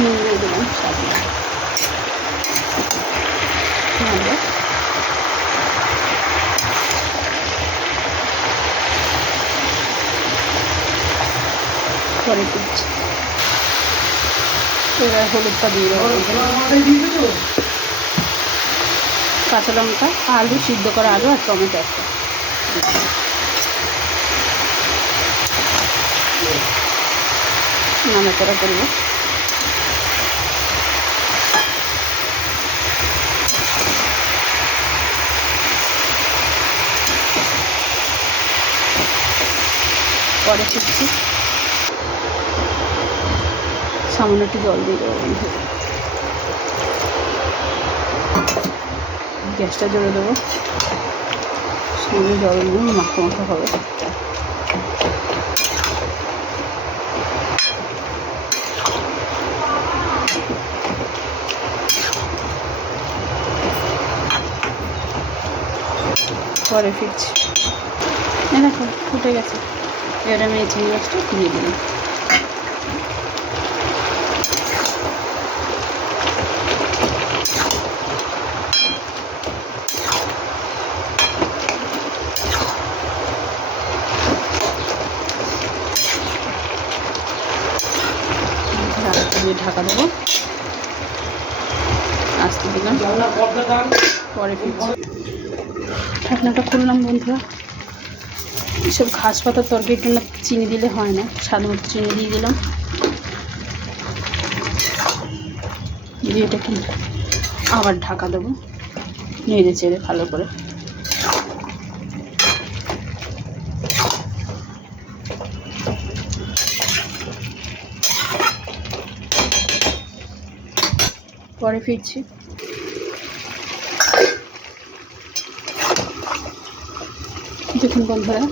নুন দিয়ে দিলাম স্বাদ পরে দিচ্ছি। এবার হলুদটা দিয়ে দেবো, কাঁচা লঙ্কা, আলু, সিদ্ধ করা আলু আর টমেটো একটা নাড়াচাড়া করবো। পরে ফিরছি, সামান্য একটু জল দিয়ে দেবো। গ্যাসটা জলে দেবো, সামান্য জল দিয়ে মাখা মাখা হবে। পরে ফিরছি, দেখো ফুটে গেছে। এবার আমি এই চিংড়ি মাছটা দিয়ে দিলাম। দিয়ে ঢাকা দেবো, আস্তে দিলাম। পরে ফিরছি, ঢাকনাটা খুললাম। বন্ধুরা, এসব ঘাস পাতার তরকারির জন্য চিনি দিলে হয় না, স্বাদ মতো চিনি দিয়ে দিলাম। দিয়ে এটাকে আবার ঢাকা দেবো, নেড়ে চেড়ে ভালো করে। পরে ফিরছি, দেখুন বন্ধুরা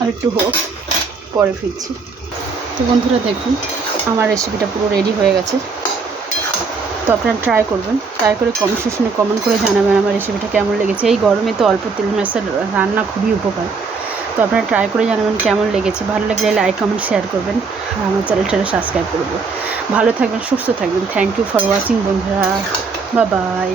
আর একটু হোক, পরে ফিরছি। তো বন্ধুরা দেখুন আমার রেসিপিটা পুরো রেডি হয়ে গেছে। তো আপনারা ট্রাই করবেন, ট্রাই করে কমেন্ট সেকশনে কমেন্ট করে জানাবেন আমার রেসিপিটা কেমন লেগেছে। এই গরমে তো অল্প তেল মাছের রান্না খুবই উপকার। তো আপনারা ট্রাই করে জানাবেন কেমন লেগেছে। ভালো লাগলে লাইক কমেন্ট শেয়ার করবেন আর আমার চ্যানেলটা সাবস্ক্রাইব করবেন। ভালো থাকবেন, সুস্থ থাকবেন। থ্যাংক ইউ ফর ওয়াচিং বন্ধুরা, বাই বাই।